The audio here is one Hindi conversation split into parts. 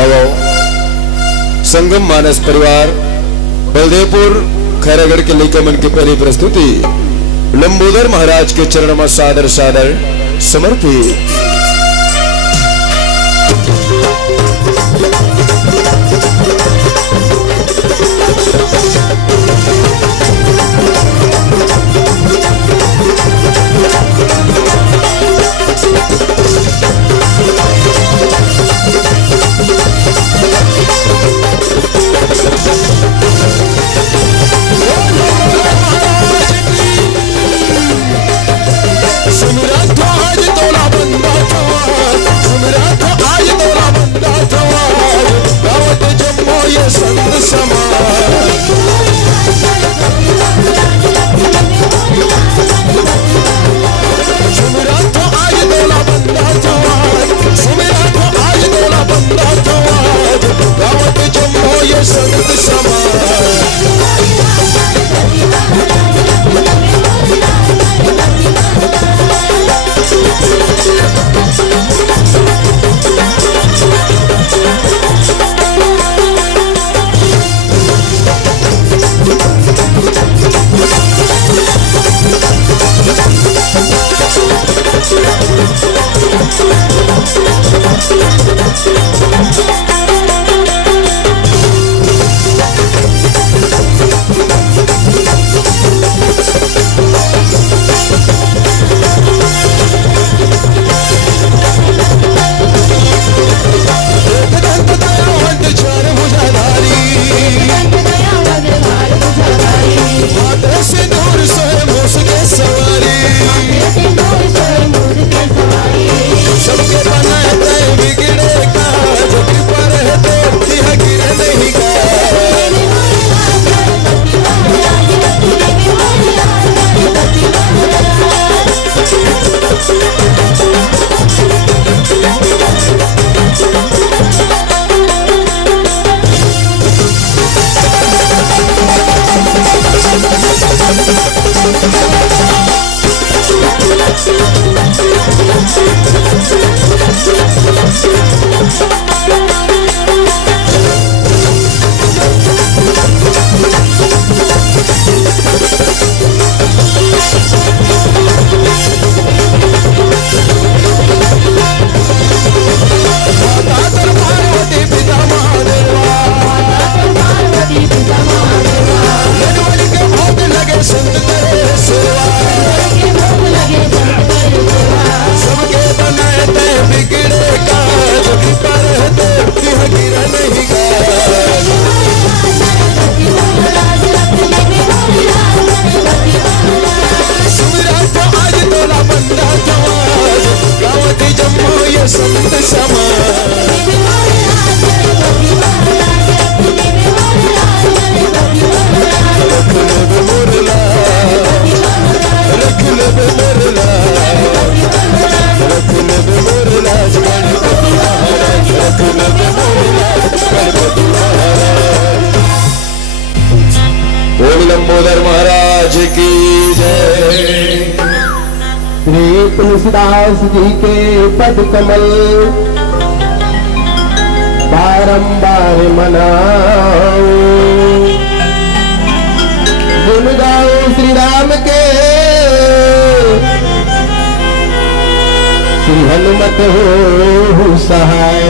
आओ संगम मानस परिवार बलदेवपुर खैरागढ़ के लेकर मन की पहली प्रस्तुति लंबोदर महाराज के चरण में सादर सादर समर्पित। लंबोदर महाराज की जय। श्री तुलसीदास जी के पद कमल बारंबार मनाओ, गुण गाओ श्री राम के, श्री हनुमत हो सहाय।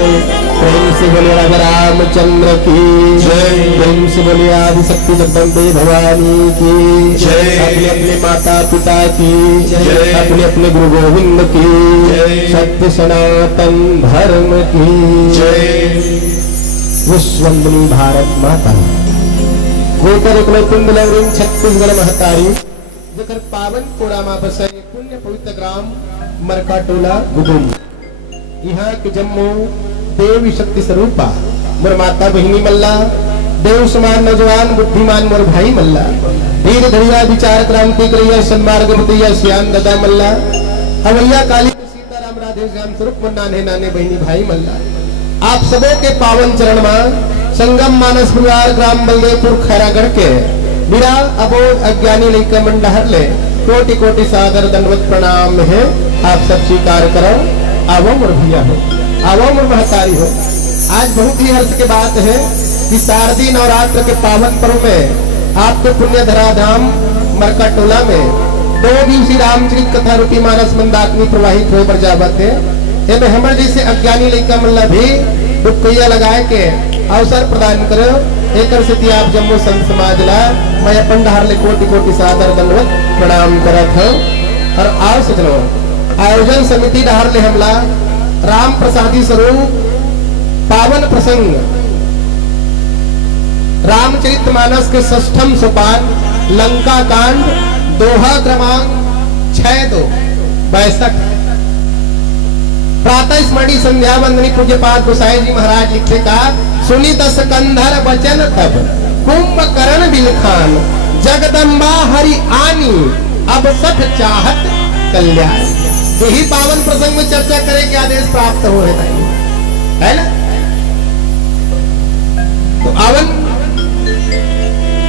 प्रेम से बोले राजा रामचंद्र की जय, प्रेम से बोले आदि शक्ति जगदम्बे भवानी की जय, अपने अपने माता पिता की जय, अपने अपने गुरु गोविंद की जय, सत्य सनातन धर्म की जय। विश्ववंदनी भारत माता गोकर कुंड लवरिंग छत्तीसगढ़ महतारी जेकर पावन कोरामा बसे पुण्य पवित्र ग्राम मरकाटोला गुगुम। यहाँ के जम्मू देवी शक्ति स्वरूपा मोर माता बहिनी मल्ला, देव समान नौजवान बुद्धिमान मोर भाई मल्ला, धीर धड़िया विचार क्रांति करिया सन्मार्ग बतैया श्याम दादा मल्ला, अवैया काली सीताराम राधे श्याम स्वरूप नाने नाने बहिनी भाई मल्ला। आप सबों के पावन चरण में संगम मानस परिवार ग्राम बलदेवपुर खैरागढ़ के मेरा अबोध अज्ञानी लेकर मंडहर ले कोटि कोटि सादर दंडवत प्रणाम है। आप सब स्वीकार करो, आवो मोर भैया हो, आवो मोर महतारी हो, आज बहुत ही हर्ष की बात है कि शारदीय नवरात्र के पावन पर्व में आपके पुण्य धरा धाम मरकट टोला में 2 दिवसीय रामचरित कथा रूपी मानस मंदाकिनी प्रवाहित हो पर जावत है। एमे हमर जैसे अज्ञानी लड़का मन भी दुपकैया लगाए के अवसर प्रदान करो। एकर से आप जम्मू संत समाज ला मैं अपन ढार ले कोटि कोटि सादर दंडवत प्रणाम करत हूं। और आओ सजनो आयोजन समिति ढार ले हमला राम प्रसादी स्वरूप पावन प्रसंग रामचरितमानस के 6ठम सोपान लंका कांड दोहा क्रमांक 6262 प्रातः स्मरणी संध्या वंदनी पूज्यपाद गोसाई जी महाराज लिखे का सुनी 10 कंधर वचन तब कुंभकर्ण बिलखान जगदम्बा हरि आनी अब सठ चाहत कल्याण। यही पावन प्रसंग में चर्चा करे के आदेश प्राप्त हो है ना। तो आवन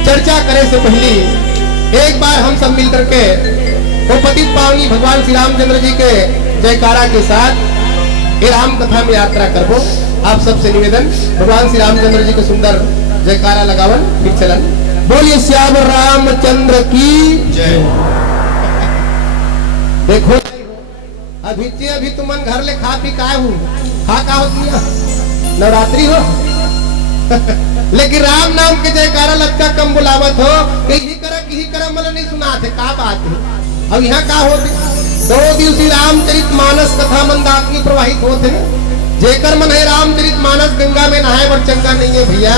चर्चा करे से पहले एक बार हम सब मिलकर के वो पतित पावनी भगवान श्री रामचंद्र जी के जयकारा के साथ ये राम कथा में यात्रा करबो। आप सबसे निवेदन भगवान श्री रामचंद्र जी के सुंदर जयकारा लगावन फिर चलन। बोलिए श्याम रामचंद्र की जय। देखो अभी तुमन घर ले खा पी का हूँ खा का हो नवरात्रि हो लेकिन राम नाम के जयकारा लक्का कम बुलावत हो कि ही करा मतलब नहीं सुना थे का बात है। अब यहाँ का होते 2 दिवसीय रामचरित मानस कथा मंदाकिनी प्रवाहित होते हैं। जेकर मन है रामचरित मानस गंगा में नहाए पर चंगा नहीं है भैया।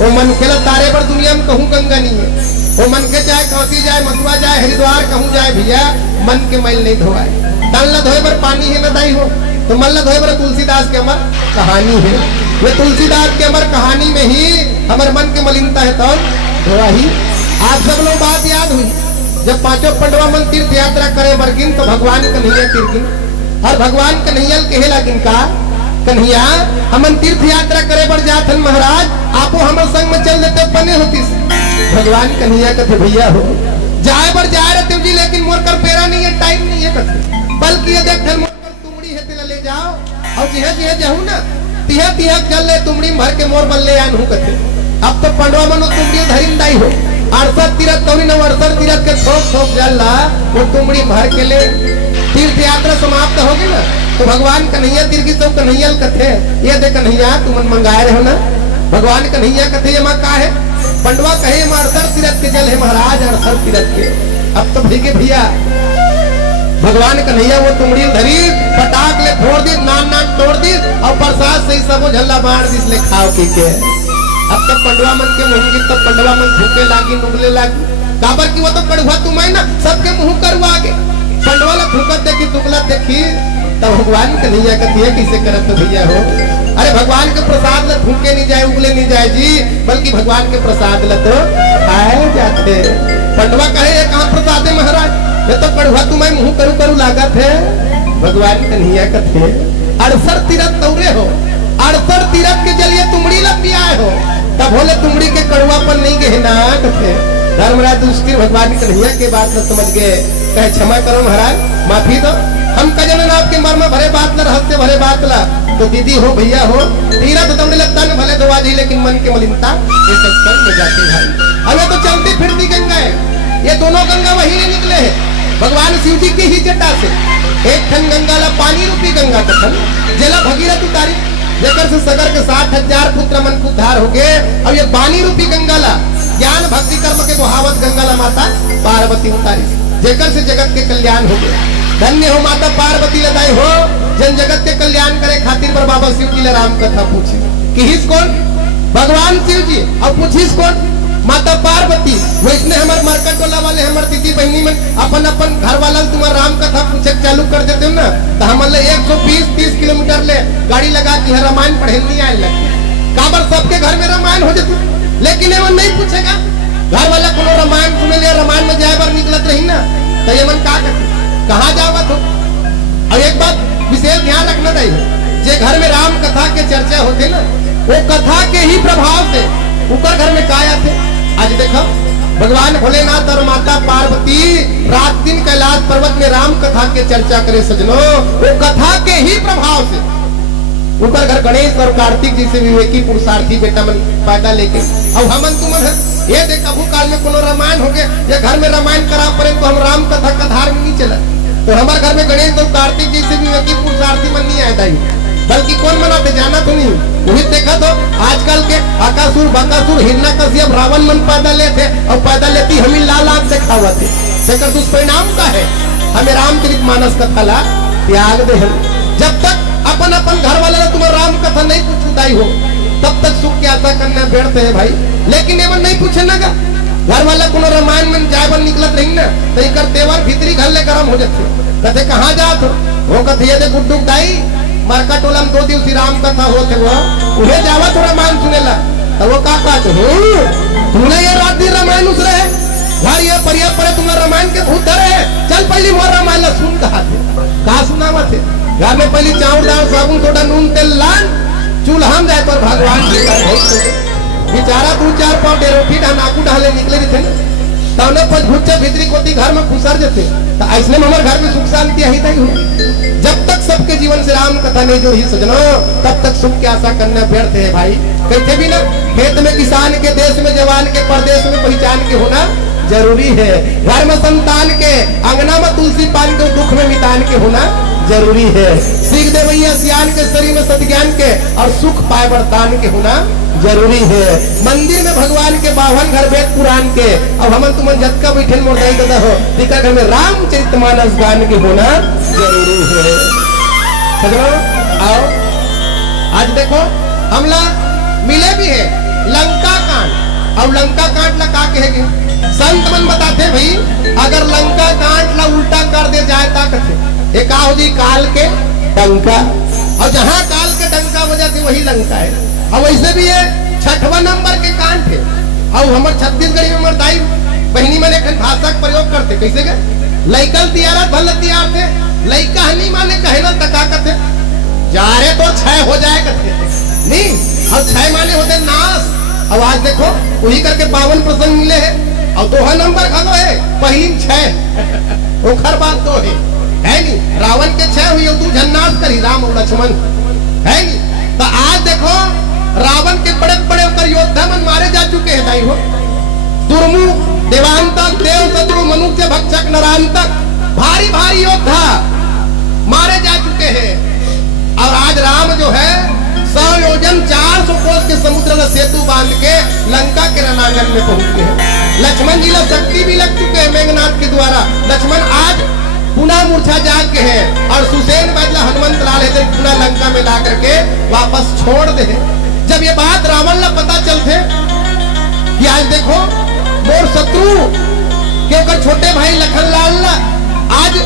वो मन के तारे पर दुनिया में कहूँ गंगा नहीं है। वो मन के चाहे कांसी जाए मथुरा जाए हरिद्वार कहूँ जाए भैया मन के मैल नहीं धोआए। तन ल धोए पर पानी है नदाई हो तो मन ल धोए पर तुलसीदास के अमर कहानी है। वे तुलसीदास के अमर कहानी में ही हमारे मन के मलिनता है तो धोआ ही। आप सब लोग बात याद हुई जब 5 पंडवा मन तीर्थ यात्रा करे बरगिन तो भगवान कन्हैया तिरगिन और भगवान कन्हैया कहे लगिन का कन्हैया हमन तीर्थ यात्रा करे बर जाथन महाराज आपो हमर संग में चल देते बने होती। भगवान कन्हैया कथे भैया हो जाए बर जाए रहते जी लेकिन मोर कर पेरा नहीं है टाइम नहीं है कथे बल्कि ये देख मोर कर तुमड़ी है तेला ले जाओ और जिहे जाऊं ना तिहा तिहा चल ले तुमड़ी भर के मोर बल्ले आन हूं कथे। अब तो पंडवा मनो तुमड़ी धरिन दाई हो 68 तीरथ तो नहीं 68 तीरथ के ठोक ठोक जल्ला वो तुमड़ी भर के ले तीर्थ यात्रा समाप्त हो गई ना। तो भगवान कन्हैया तिरगी तो कन्हैया कथे ये दे कन्हैया तुम मंगाए रहो ना। भगवान कन्हैया कथे ये मां का है पंडवा कहे 68 तीरथ के जल है महाराज 68 तीरथ के। अब तो भीगे भैया भगवान कन्हैया वो तुमड़ी धरी पटाक ले फोड़ दी नान नान तोड़ दी और प्रसाद से सबो झल्ला बाढ़ दिस ले खाओ पी के। अब तक पंडवा मन के मुंह तब पंडवा मन भूखे लागी नुगले लागी काबर की वो तो कड़वा तुम्हें ना सबके मुंह करवा आगे पंडवा ला भूखत देखी तुगला देखी तब भगवान कन्हैया कहती है किसे करत तो भैया हो। अरे भगवान के प्रसाद ला भूखे नहीं जाए उगले नहीं जाए जी बल्कि भगवान के प्रसाद ला तो खाए जाते। पंडवा कहे ये कहाँ प्रसाद है महाराज ये तो कड़वा तुम्हें मुंह करू करू लागत है। भगवान कन्हैया कहते 68 तीरथ तौरे हो 68 तीरथ के जलिए तुमड़ी लग भी आए हो तब बोले तुमड़ी के कड़वापन नहीं गहना थे। धर्मराज दुष्किर भगवान कन्हैया के बात न समझ गए कहे क्षमा करो महाराज माफी दो हम कजन आपके मर्म भरे बात ला रहस्य भरे बात ला तो दीदी हो भैया हो तीरथ तुमने लगता न भले दवा जी लेकिन मन की मलिनता ये सत्संग में जाती भाई। हमें तो चलती फिरती गंगा है ये दोनों गंगा वही नहीं निकले है भगवान शिव जी की ही जटा से। एक ठन गंगा ला पानी रूपी गंगा कथन जला भगीरथ उतारी जेकर से सगर के 60,000 पुत्र मन को उद्धार हो गए। अब ये पानी रूपी गंगा ला ज्ञान भक्ति कर्म के बहावत गंगा ला माता पार्वती उतारी जेकर से जगत के कल्याण हो गए। धन्य हो माता पार्वती लदाई हो जन जगत के कल्याण करे खातिर पर बाबा शिव जी ने राम कथा पूछी कि हिस कौन भगवान शिव जी और पूछिस कौन माता पार्वती। वैसने हमारे मरकट टोला वाले हमारे दीदी बहनी में अपन अपन घर वाला तुम्हारा राम कथा पूछे चालू कर देते हो ना तो हम 120-30 किलोमीटर ले गाड़ी लगा के रामायण पढ़े नहीं आए लगे काबर सबके घर में रामायण हो जाती लेकिन ये नहीं पूछेगा घर वाला को रामायण सुने ले रामायण में जाए बार निकलत रही ना तो ये मन का कहाँ जावत हो। और एक बात विशेष ध्यान रखना चाहिए जे घर में राम कथा के चर्चा होते ना वो कथा के ही प्रभाव से ऊपर घर में काया थे। आज देखो भगवान भोलेनाथ और माता पार्वती रात दिन कैलाश पर्वत में राम कथा के चर्चा करे सजनो वो कथा के ही प्रभाव से ऊपर घर गणेश और कार्तिक जी से विवेकी पुरुषार्थी बेटा मन पैदा लेके अब हमन तुमन है ये देख अभू काल में कोनो रामायण हो गया या घर में रामायण करा पड़े तो हम राम कथा का धार में नहीं चला तो हमारे घर में गणेश और कार्तिक जी से विवेकी पुरुषार्थी मन नहीं आया बल्कि कौन मनाते जाना तो नहीं वही देखा तो आजकल के आकासुर बकासुर हिरण्यकश्यप रावण मन पैदा लेते और पैदा लेती हमें लाल आंख से खावते तेकर दुष्परिणाम का है हमें रामचरितमानस कथा ला त्याग दे जब तक अपन अपन घर वाले ने तुम्हें राम कथा नहीं कुछ उदाई हो तब तक सुख की आशा करने बैठते हैं भाई लेकिन एवं नहीं पूछे ना घर वाला कोनो रामायण में जाए बन निकलत रही ना तो कर तेवर भीतरी घर ले गरम हो जाते कहते कहाँ जात हो कहते ये दे गुड्डू दाई मरका टोला में 2 दिवसीय राम कथा होते वो उन्हें जावा तो रामायण सुनेला तो वो का कहते हो तुमने ये रात दिन रामायण उस रहे घर ये परिया पड़े तुम्हारा रामायण के भूत धरे चल पहली मोर रामायण सुन कहा थे कहा सुनावा थे घर में पहली चावल दाल साबुन सोडा नून तेल लान चूल्हा में जाए पर भगवान बेचारा 2-4 पाव रोटी नाकू ढाले निकले थे तौने पच भुच्चे भीतरी कोती घर में खुसर जाते तो ऐसने में हमारे घर में सुख शांति ही हुआ जब तक सबके जीवन से राम कथा नहीं जुड़ी सजनो तब तक सुख की आशा करने बैठते हैं भाई कहते भी ना खेत में किसान के देश में जवान के परदेश में पहचान के होना जरूरी है घर में संतान के अंगना में तुलसी पान के दुख में मितान के होना जरूरी है सीख दे भैया सियान के शरीर में सद्ज्ञान के और सुख पाए वरदान के होना जरूरी है मंदिर में भगवान के 52 घर वेद पुराण के अब हम तुमन जतका बैठे मोरदाई दादा हो टीका घर में रामचरितमानस गान के होना जरूरी है सजनो आओ आज देखो हमला मिले भी है लंका कांड अब लंका कांड ला का कहेगे संत मन बताते भाई अगर लंका कांड ला उल्टा कर दे जाए ता कथे एक जी काल के डंका और जहाँ काल के डंका वजह से वही लंका है और वैसे भी ये 6वां नंबर के कांड थे और हमारे छत्तीसगढ़ी में मरदाई बहनी मन एक भाषा का प्रयोग करते कैसे के लइकल तियारा भल तियार थे लइका हनी माने कहना तका कथे जा रे तो 6 हो जाए कथे नहीं और 6 माने होते नाश अब आज देखो वही करके 52 प्रसंग मिले हैं और 2 नंबर खा है पहली 6 ओखर बात तो है नहीं रावण के 6 हुई तू जन्नाथ करी राम और लक्ष्मण है नहीं तो आज देखो रावण के बड़े बड़े योद्धा मन मारे जा चुके हैं दाई हो दुर्मुख देवांतक देव शत्रु मनुष्य भक्षक नरांतक भारी भारी योद्धा मारे जा चुके हैं और आज राम जो है 100 योजन 400 कोस के समुद्र का सेतु बांध के लंका के रणांगन में पहुंचे हैं लक्ष्मण जी ला शक्ति भी लग चुके हैं मेघनाथ के द्वारा लक्ष्मण आज पुनः मूर्छा जाग के है और सुसेन बदला हनुमंत लाल है पुनः लंका में ला करके वापस छोड़ दे जब ये बात रावण ला पता चलते कि आज देखो मोर शत्रु के छोटे भाई लखन लाल ला आज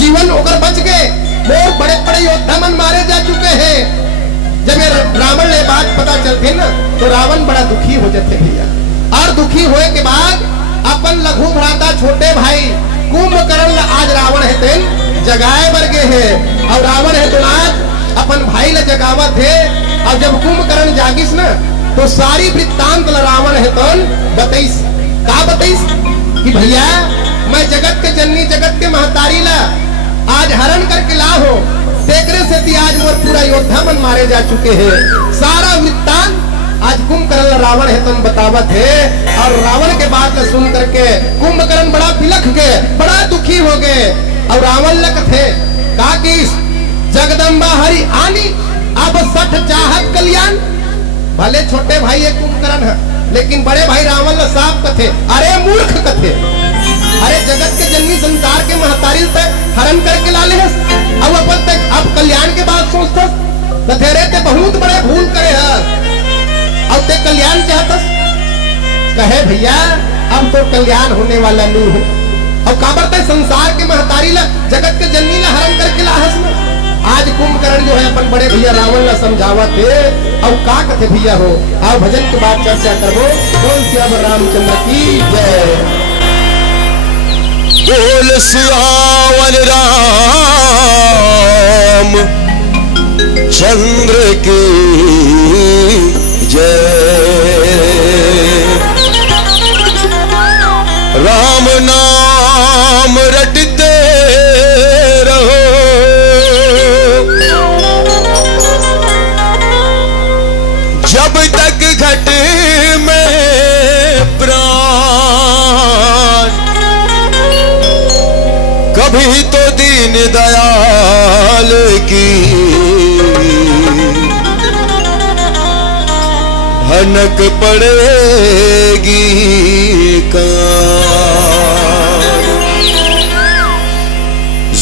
जीवन होकर बच गए मोर बड़े बड़े योद्धा मन मारे जा चुके हैं जब ये रावण ने बात पता चलते ना तो रावण बड़ा दुखी हो जाते भैया और दुखी होए के बाद अपन लघु भ्राता छोटे भाई कुंभकर्ण आज रावण है तेन जगाए वर्गे है और रावण है तो आज अपन भाई ला जगावत है और जब कुंभकर्ण जागिस ना तो सारी वृत्तांत रावण है तो बताइस का बताइस कि भैया मैं जगत के जननी जगत के महतारी ला आज हरण करके ला हो देखने से थी आज मोर पूरा योद्धा मन मारे जा चुके हैं सारा वृत्तांत आज कुंभकर्ण रावण है तुम बतावत है और रावण के बात में सुन करके कुंभकर्ण बड़ा बिलख के बड़ा दुखी हो गए और रावण लक थे कि जगदम्बा हरि आनी अब 60 चाहत कल्याण भले छोटे भाई एक कुंभकर्ण है लेकिन बड़े भाई रावण ला साफ कथे अरे मूर्ख कथे अरे जगत के जननी संसार के महतारी से हरण करके ला ले अब अपन तक अब कल्याण के बाद सोचता कथे रे ते बहुत बड़े भूल करे है अब ते कल्याण चाहतस कहे भैया अब तो कल्याण होने वाला नहीं है अब काबर ते संसार के महतारी ला जगत के जननी ला हरण करके ला हस आज कुंभकर्ण जो है अपन बड़े भैया रावण ला समझावत है और का कथे भैया हो आओ भजन के बाद चर्चा करबो बोल श्याम रामचंद्र की जय बोल सियावर राम चंद्र की जय राम नाम रटते रहो जब तक घट में प्राण, कभी तो दीन दयाल की भनक पड़ेगी कान।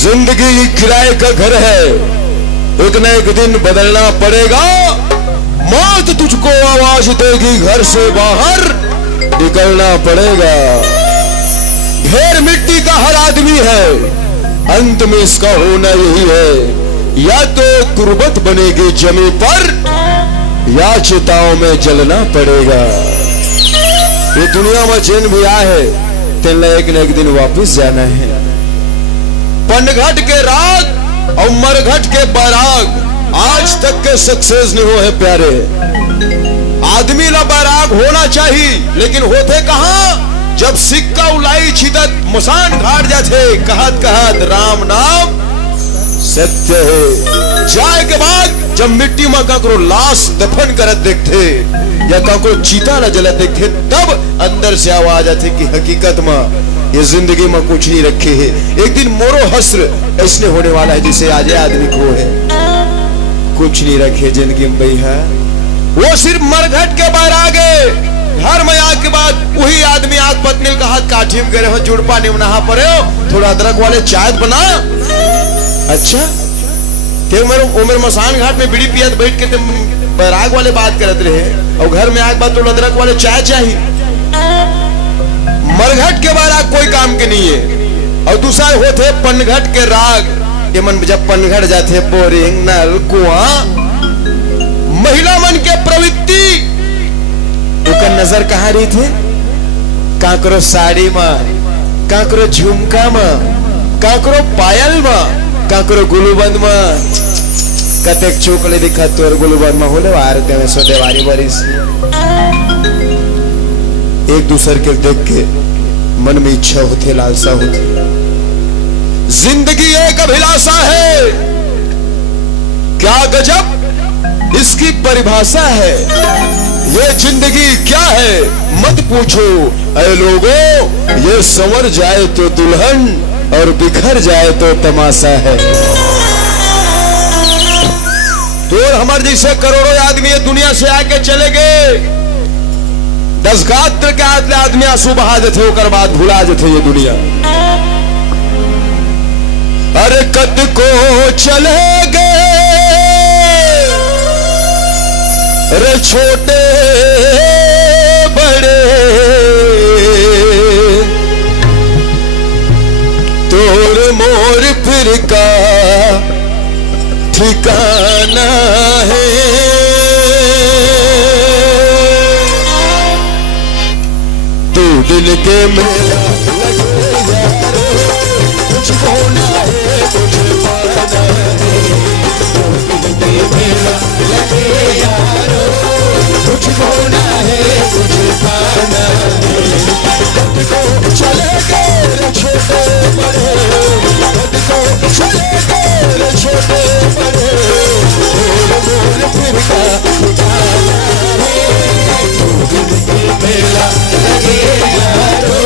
जिंदगी किराए का घर है, एक न एक दिन बदलना पड़ेगा। मौत तुझको आवाज देगी, घर से बाहर निकलना पड़ेगा। ढेर मिट्टी का हर आदमी है, अंत में इसका होना यही है, या तो तुरबत बनेगी जमी पर, या चिताओं में जलना पड़ेगा। ये दुनिया में चैन भी आए, तेन एक न एक दिन वापिस जाना है। पनघट के रात और मरघट के बैराग आज तक के सक्सेस नहीं हुए हैं प्यारे। आदमी ला बैराग होना चाहिए, लेकिन होते कहां? जब सिक्का उलाई छिदत मसान घाट जाते, कहत कहत राम नाम सत्य है। जाए के बाद जब मिट्टी में काकरो लाश दफन करत देखते या काकरो चीता न जलत देखते, तब अंदर से आवाज आती कि हकीकत में ये जिंदगी में कुछ नहीं रखे है। एक दिन मोरो हस्र ऐसने होने वाला है जिसे आज आदमी को है, कुछ नहीं रखे जिंदगी में भैया। वो सिर्फ मरघट के बाहर आ गए, घर में आके के बाद वही आदमी आग पत्नी का हाथ काठी में करे हो, जुड़पा निमना पड़े हो, थोड़ा अदरक वाले चाय बना। अच्छा ते उमर मसान घाट में बीड़ी पियत बैठ के बैराग वाले बात करत रहे, और घर में आग बात थोड़ा अदरक वाले चाय चाहिए। मरघट के बैराग कोई काम के नहीं है। और दूसरा होते पनघट के राग, ये मन जब पनघट जाते बोरिंग नल कुआं, महिला मन के प्रवृत्ति उनका नजर कहाँ रही थे? काकरो साड़ी में, काकरो झुमका में, काकरो पायल में, काकरो गुलूबंद में। कतेक चोकले दिखा तोर गुलूबंद में होले आरते में सोदेवारी बरिस। एक दूसरे के देख के मन में इच्छा होती, लालसा होती। जिंदगी एक अभिलाषा है, क्या गजब इसकी परिभाषा है। ये जिंदगी क्या है मत पूछो ऐ लोगों, ये संवर जाए तो दुल्हन और बिखर जाए तो तमाशा है। तो हमारे जैसे करोड़ों आदमी ये दुनिया से आके चले गए, 10 गात्र के आदमी आंसू बहा देते, होकर बाद भुला देते ये दुनिया। अरे कद को चले गए रे छोटे बड़े, तोर मोर फिर का ठिकाना है। तू दिल के मेला लगे यारो, कुछ होना है कुछ पाना है। तू दिल के मेला लगे यारो, कुछ होना है कुछ पाना है। कद को चले गए छोटे बड़े, कद को चले गए छोटे बड़े, मोर फिर का ठिकाना है। तू दिल के मेला लगे यारो,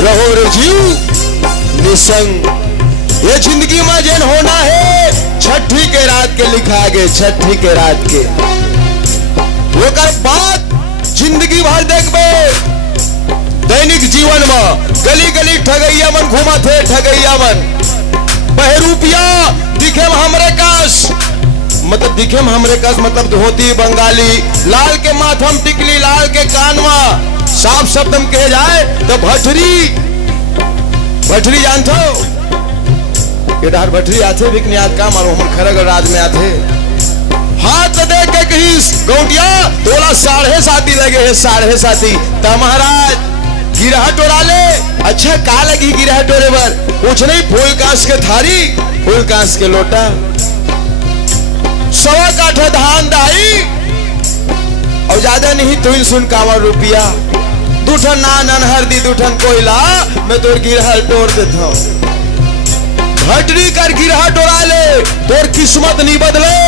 रहो रे जीव निसंग। ये जिंदगी में जेन होना है छठी के रात के लिखा गे, छठी के रात के वो कर बात जिंदगी भर देखबे। दैनिक जीवन में गली गली ठगैया मन घुमा थे, ठगैया मन बहरूपिया दिखे हमरे काश, मतलब दिखे हमरे काश मतलब धोती बंगाली, लाल के माथम टिकली, लाल के कानवा, साफ शब्द में कहे जाए तो भटरी। भटरी जानते हो इधर भटरी आते भी याद का मालूम, हम खरगढ़ राज में आते हाथ दे के कहीं गौटिया तोला 7.5 लगे है, 7.5 तो महाराज गिरहा टोरा ले। अच्छा का लगी गिरहा टोरे पर, कुछ नहीं फूल कांस के थारी, फूल कांस के लोटा, 1.25 काठा धान दाई और ज्यादा नहीं तुम सुन कावर रुपया, 2 ठन नान हरदी 2 ठन कोयला, मैं तोर गिरहा टोर देता हूं। भटरी कर गिरहा टोरा ले, तोर किस्मत नहीं बदले।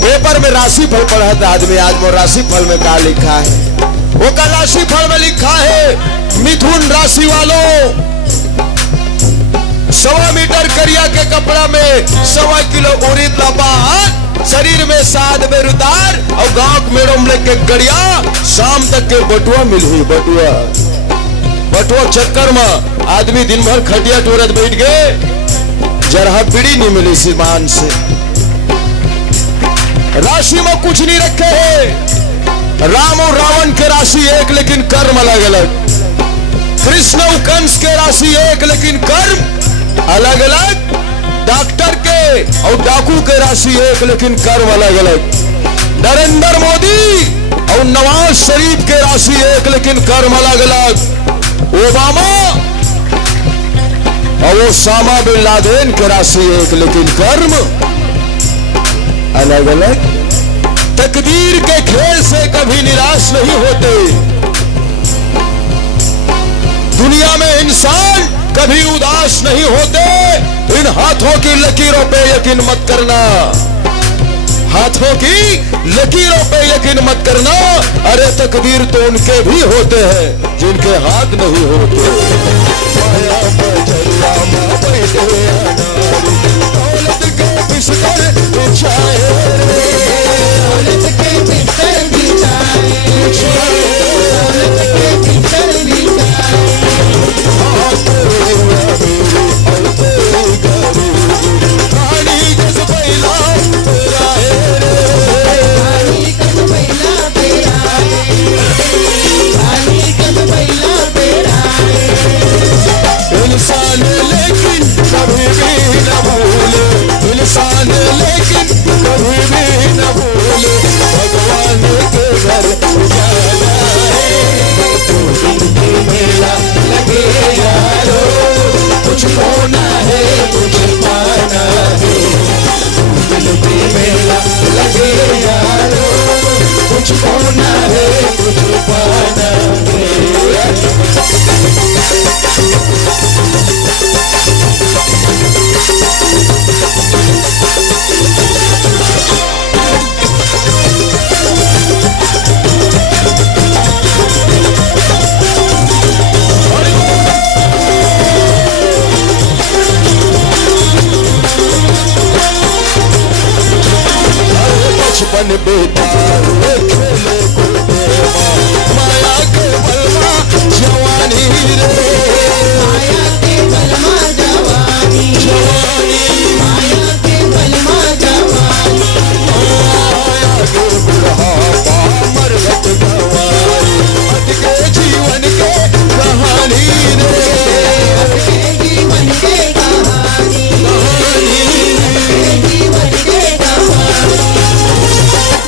पेपर में राशि फल पढ़ा था आदमी, आज वो राशि फल में क्या लिखा है, वो का राशि फल में लिखा है मिथुन राशि वालों 1.25 मीटर करिया के कपड़ा में 1.25 किलो उड़ीद लबाद, शरीर में 7 बेर उतार और गांव मेड़ों में लेके गड़िया, शाम तक के बटुआ मिली। बटुआ चक्कर में आदमी दिन भर खटिया टोरत बैठ गए, जरा बीड़ी नहीं मिली सीमान से। राशि में कुछ नहीं रखे है, राम और रावण के राशि एक लेकिन कर्म अलग अलग, कृष्ण और कंस के राशि एक लेकिन कर्म अलग अलग, डॉक्टर के और डाकू के राशि एक लेकिन कर्म अलग अलग, नरेंद्र मोदी और नवाज शरीफ के राशि एक लेकिन कर्म अलग अलग, ओबामा और ओसामा बिन लादेन के राशि एक लेकिन कर्म अलग अलग। तकदीर के खेल से कभी निराश नहीं होते, दुनिया में इंसान कभी उदास नहीं होते। इन हाथों की लकीरों पे यकीन मत करना, हाथों की लकीरों पे यकीन मत करना। अरे तकदीर तो उनके भी होते हैं जिनके हाथ नहीं होते। माया बजरिया में बैठे अनारी, दौलत के बिस्तर बिछाए रे, दौलत के बिस्तर बिछाए, दौलत के बिस्तर बिछाए, रानी कस बैला तेरा रे, रानी कस बैला तेरा, रानी कस बैला तेरा। इंसान लेकिन कभी भी न भूले, इंसान लेकिन कभी भी न भूले, भगवान के घर जाना है। जिंदगी मेला लगे यारो, कुछ होना है कुछ पाना है, जिंदगी मेला लगे यारो, कुछ होना है कुछ पाना है। बचपन बेटा खेले कूदे माया के बलमा जवानी रे, माया के बलमा जवानी, जवानी माया के बलमा जवानी, माया के बुढ़ापा मरगट गवानी, अटके जीवन के कहानी रे, अटके जीवन के कहानी, अटके जीवन के कहानी।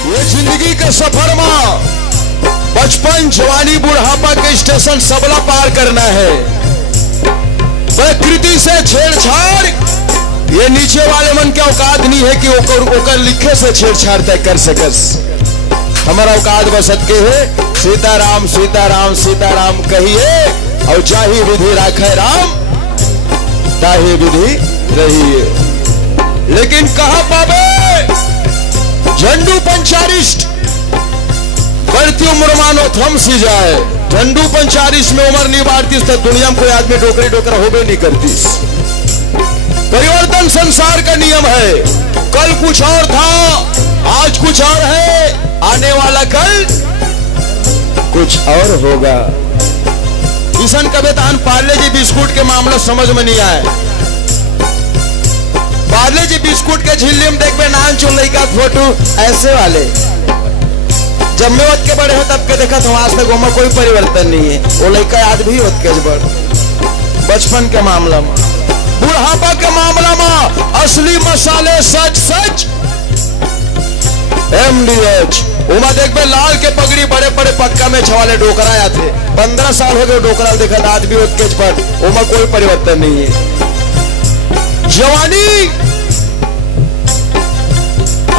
ये जिंदगी के सफर में बचपन जवानी बुढ़ापा के स्टेशन सबला पार करना है। प्रकृति से छेड़छाड़ ये नीचे वाले मन के औकात नहीं है कि ओकर लिखे से छेड़छाड़ तय कर सकस। हमारा औकात बसत के है सीताराम सीताराम सीताराम कहिए और चाहे विधि राखे राम ताही विधि रहिए। लेकिन कहां पावे झंडू पंचारिष्ट बढ़ती उम्र मानो थम सी जाए, ठंडू 45 में उम्र नहीं बाढ़ती तो दुनिया में कोई आदमी डोकरी डोकरा होबे नहीं करती। परिवर्तन संसार का नियम है। कल कुछ और था, आज कुछ और है, आने वाला कल कुछ और होगा। किशन कबे तहन पार्ले जी बिस्कुट के मामला समझ में नहीं आए। पार्ले जी बिस्कुट के झिल्ली में देखबे नान चुनई का फोटो ऐसे वाले। जब मैं वक्त के बड़े हो तब के देखा तो आज तक वहां कोई परिवर्तन नहीं है। वो लड़का आज भी होत के बड़ बचपन के मामला में, बुढ़ापा के मामला में असली मसाले सच सच MDH। उमा देखबे लाल के पगड़ी बड़े बड़े पक्का में छवाले डोकराया थे। 15 साल हो गए डोकरा देखा आज भी होत के पर उमा कोई परिवर्तन नहीं है। जवानी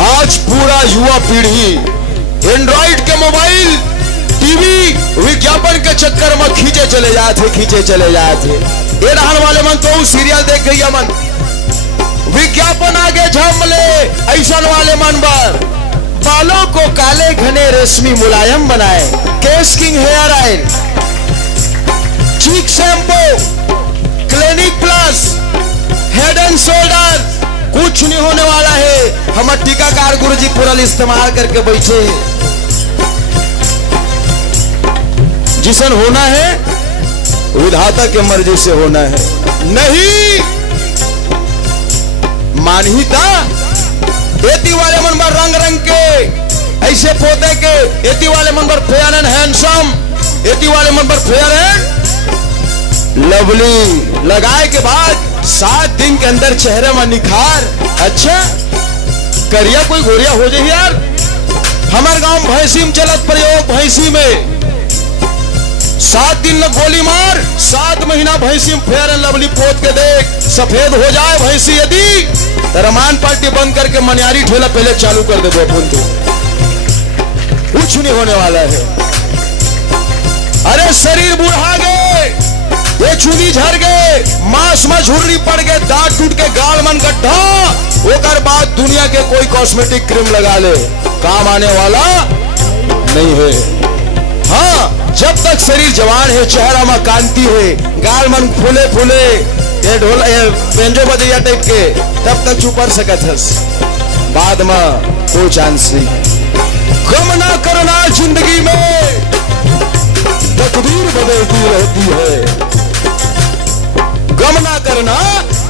आज पूरा युवा पीढ़ी एंड्रॉइड के मोबाइल टीवी विज्ञापन के चक्कर में खींचे चले जाते। ये रहने वाले मन तो सीरियल देख गई मन, विज्ञापन आगे झम ले ऐसा वाले मन पर बालों को काले घने रेशमी मुलायम बनाए। Kesh King hair oil, Chik shampoo, clinic plus, head and shoulder, कुछ नहीं होने वाला है। हमारे टीकाकार गुरुजी पूरा इस्तेमाल करके बैठे। जिसन होना है विधाता के मर्जी से होना है, नहीं मानहिता। एती वाले मन पर रंग रंग के ऐसे पोते के, एती वाले मन पर फेयर एंड हैंडसम, एती वाले मन पर फेयर एंड लवली लगाए के बाद 7 दिन के अंदर चेहरे में निखार। अच्छा करिया कोई गोरिया हो जाए यार। हमारे गांव भैंसी में चलत प्रयोग, भैंसी में 7 दिन में गोली मार, 7 महीना भैंसी में फेयर एंड लवली पोत के देख, सफेद हो जाए भैंसी यदि रमान पार्टी बंद करके मनियारी ठेला पहले चालू कर दे। बोपुन तो कुछ नहीं होने वाला है। अरे शरीर बुढ़ा गए, ये चुनी झड़ गए, मांस में झुर्री पड़ गए, दांत टूट के गाल मन गड्ढा, ओकर बाद दुनिया के कोई कॉस्मेटिक क्रीम लगा ले, काम आने वाला नहीं है। हाँ जब तक शरीर जवान है, चेहरा में कांति है, गाल मन फूले फूले, ये ढोला ये बेंजो बदिया टाइप के, तब तक छुपर सकत हस। बाद में कोई चांस नहीं है। गम ना करना जिंदगी में, तकदीर बदलती रहती है। गम ना करना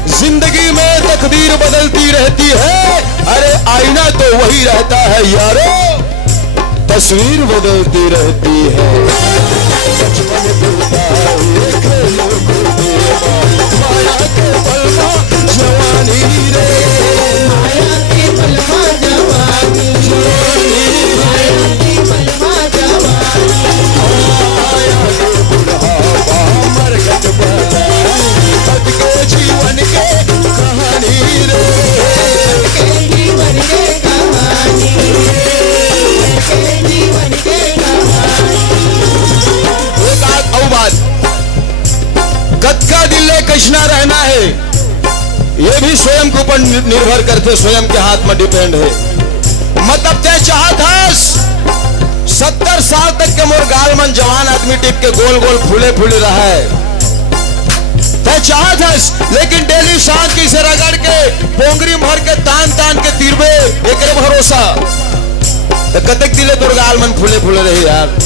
जिंदगी में, तकदीर बदलती रहती है। अरे आईना तो वही रहता है यारो, तस्वीर बदलती रहती है। माया के पलमा जवानी रे, माया के पलमा जवानी, माया के पलमा जवानी, माया के बुढ़ापा मरगट बनाई, बद के जीवन के कहानी रे, के जीवन के कहानी, के जीवन के कहानी। एक बात कत्का दिल कैसना रहना है, ये भी स्वयं के ऊपर निर्भर करते, स्वयं के हाथ में डिपेंड है। मतलब तय चाहत हस 70 साल तक के मोर गाल मन जवान आदमी टिप के गोल गोल फूले फूले रहा है, तय चाहत हस, लेकिन डेली सांझ की से रगड़ के पोंगरी भर के तान तान के तीरबे एक भरोसा तो कतक दिले तोर गाल मन फूले फूले रही यार।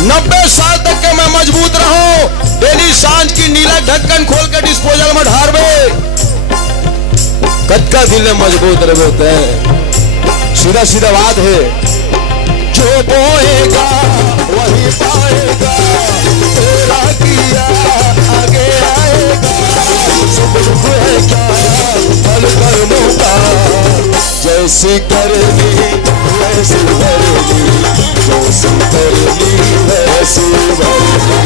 90 साल तक के मैं मजबूत रहूं, डेली सांझ की नीला ढक्कन खोल के डिस्पोजल में ढारबे, कतका दिल मजबूत रहते हैं। सीधा सीधा बात है, जो बोएगा वही पाएगा, तेरा किया आगे आएगा, सुख दुख है क्या फल कर्मों का, जैसी करनी वैसी भरनी, जैसी करनी वैसी भरनी,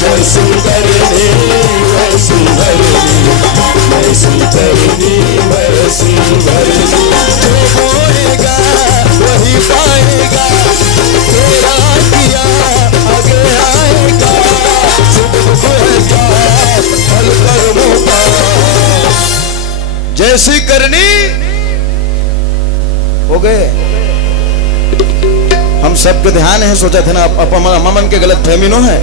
जैसी करनी वैसी भरनी, जैसी करनी वैसी भरनी, जो बोएगा वही पाएगा, तेरा किया आगे आएगा, सुख दुख है क्या फल कर्मों का, जैसी करनी हो गए। हम सबके ध्यान है, सोचा थे ना मन के गलत फहमी नो है।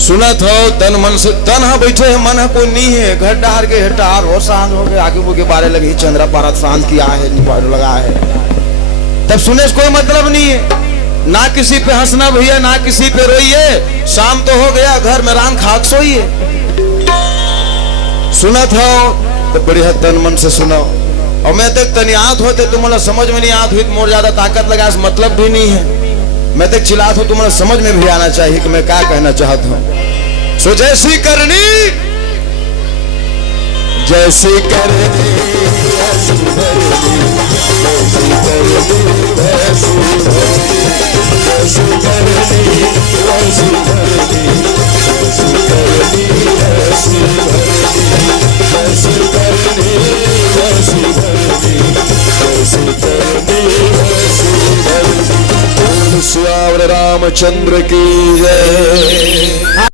सुना था तन मन से तन हा बैठे है, मन हा कोई नहीं है। घर डार के हटार हो सांझ हो गए, आगे मुगे बारे लगी चंद्रा पारा सांझ किया है, लगा है। तब सुने से कोई मतलब नहीं है, ना किसी पे हंसना भैया, ना किसी पे रोइए। शाम तो हो गया, घर में रान खाक सोइए। सुना था तो बढ़िया तन मन से सुनाओ। और मैं तक तनियात होते तुम्हारा समझ में नहीं आत हुई, मोर ज्यादा ताकत लगा मतलब भी नहीं है। मैं तक चिल्लात हूं, तुम्हारा समझ में भी आना चाहिए कि मैं क्या कहना चाहता हूं। सो जैसी करनी जैसी करनी ऐसी भरनी, जैसी करनी वैसी भरनी, जैसी करनी वैसी भरनी, जैसी करनी ऐसी भरनी, जैसी करनी वैसी भरनी, जैसी करनी वैसी भरनी। बोल सियावर रामचंद्र की जय।